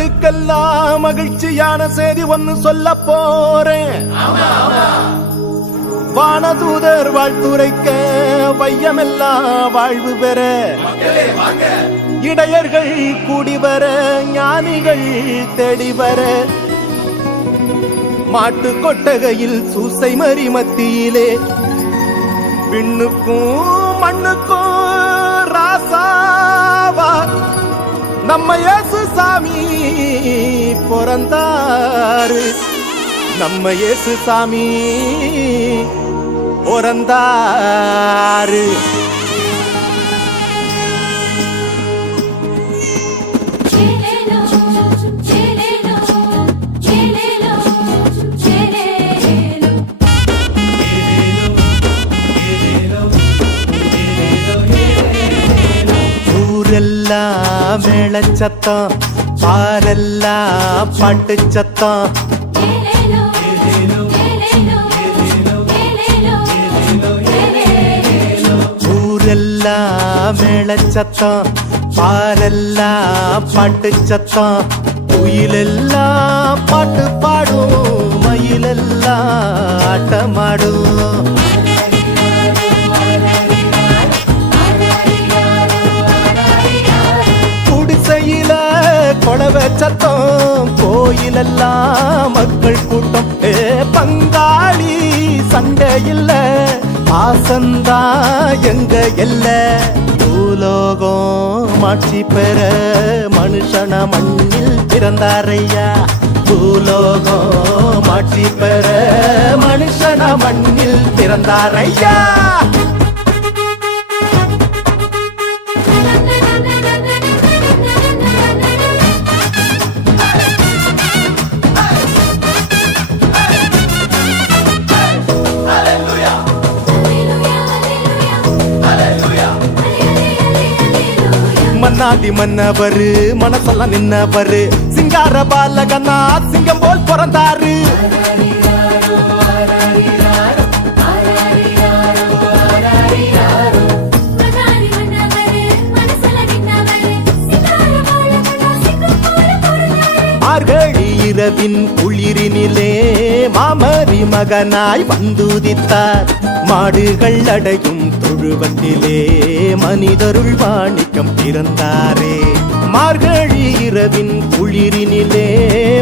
மக்களுக்கெல்லாம் மகிழ்ச்சியான செய்தி ஒன்னு சொல்ல போறேன். வானதூதர் வாழ்த்துரைக்க வையமெல்லாம் வாழ்வு பெற, இடையர்கள் கூடி வர, ஞானிகள் தேடி வர, மாட்டு கொட்டகையில் சூசை மறி மத்தியிலே விண்ணுக்கும் மண்ணுக்கும் ராசாவா நம்ம இயேசு சாமி பிறந்தாரு. நம்ம இயேசு சாமி பிறந்தாரு. ஊரெல்லாம் மேளச்சத்தம், பாரெல்லாம் பாட்டு சத்தம். ஊரெல்லாம் மேளச்சத்தம், பாரெல்லாம் பாட்டு சத்தம். குயிலெல்லாம் பாட்டு பாடும், மயிலெல்லாம் ஆட்டமாடும். குடிசையில கொளவ சத்தம், கோயிலெல்லாம் மக்கள் கூட்டம். பங்காளி சண்டை இல்ல, ஆசந்தா எங்க எல்ல. பூலோகம் மாட்சி பெற மனுஷன மண்ணில் பிறந்தாரையா. பூலோகம் மாட்சி பெற மனுஷன மண்ணில் பிறந்தாரையா. மன்னாதி மன்னவரு மனசெல்லாம் நின்னவரு, சிங்கார பாலகனா சிங்கம் போல் பிறந்தாரு. மார்கழி இரவின் குளிரினிலே மாமரி மகனாய் வந்துதித்தார். மாடுகள் அடையும் தொழுவத்திலே மனிதருள் வாணிக்கம் பிறந்தாரே. மார்கழி இரவின் குளிரினிலே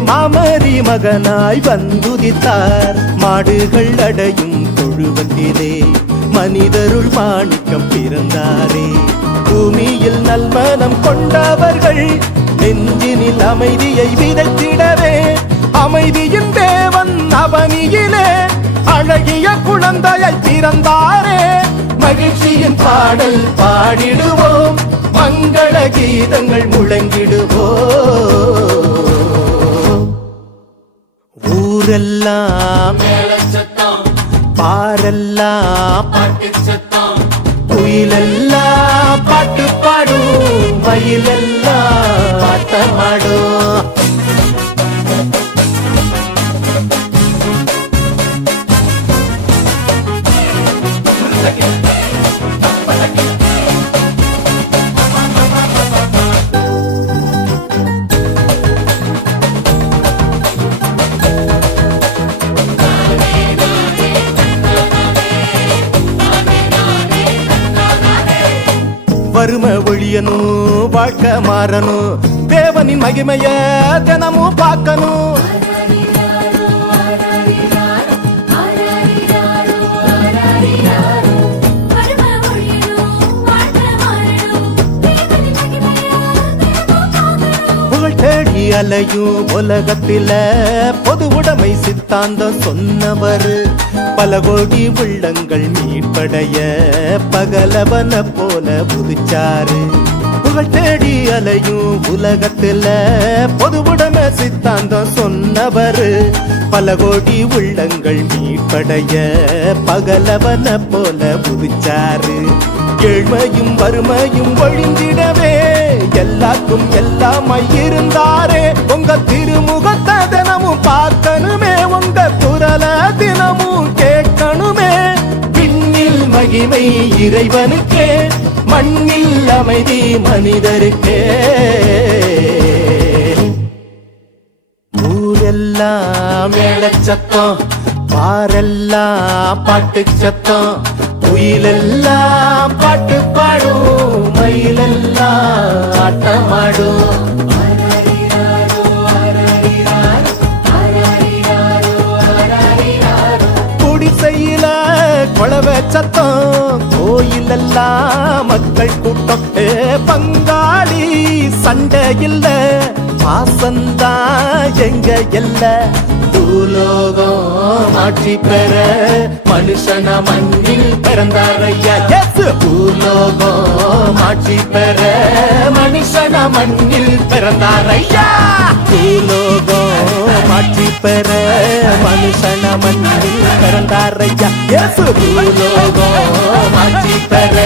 மாமரி மகனாய் வந்துதித்தார். மாடுகள் அடையும் தொழுவத்திலே மனிதருள் வாணிக்கம் பிறந்தாரே. பூமியில் நல்மனம் கொண்டவர்கள் நெஞ்சினில் அமைதியை விதைத்திடவே, அமைதியின் தேவன் அவனியிலே அழகிய குழந்தையை பிறந்தாரே. மகிழ்ச்சியின் பாடல் பாடிடுவோம், மங்கள கீதங்கள் முழங்கிடுவோம். ஊரெல்லாம் பாரெல்லாம் குயிலெல்லாம் பாட்டு பாடும், மயிலெல்லாம் ஆட்டமாடும். வறுமை ஒழியணும், வாழ்க்கை மாறணும், தேவனின் மகிமைய தினமும் பார்க்கணும். புகழ் தேடி அலையும் உலகத்தில பொது உடைமை சித்தாந்தம் சொன்னவர். பல கோடி உள்ளங்கள் மீட்படைய பகலவன போல புதிச்சாரு. புகழ் தேடி அலையும் உலகத்துல பொது உடைமை சித்தாந்தம் சொன்னவர். பல கோடி உள்ளங்கள் மீட்படைய பகலவன போல புதிச்சாரு. ஏழ்மையும் வறுமையும் ஒழிந்திடவே எல்லாருக்கும் எல்லாமாய் இருந்தாரே. உங்க திருமுகத்தை தினமும் பார்க்கணுமே, உங்க குரல தினமும் கேட்கணுமே. விண்ணில் மகிமை இறைவனுக்கே, மண்ணில் அமைதி மனிதருக்கே. ஊரெல்லாம் மேளச்சத்தம், பாரெல்லாம் பாட்டு சத்தம், குயிலெல்லாம் பாட்டு பாடும், மயிலெல்லாம் ஆட்டமாடும். குடிசையில குழவ சத்தம், கோயிலெல்லாம் மக்கள் கூட்டம். பங்காளி சண்டை இல்ல, பாசந்தா எங்க எல்ல. பூலோகம் ஆட்சி பெற மனுஷன மண்ணில் பிறந்தாரையா. பூலோகம் ஆட்சி பெற மனுஷன மண்ணில் பிறந்தாரையா. பூலோகம் ஆட்சி பெற மனுஷன மண்ணில் பிறந்தாரையா. பூலோகம் ஆட்சி பெற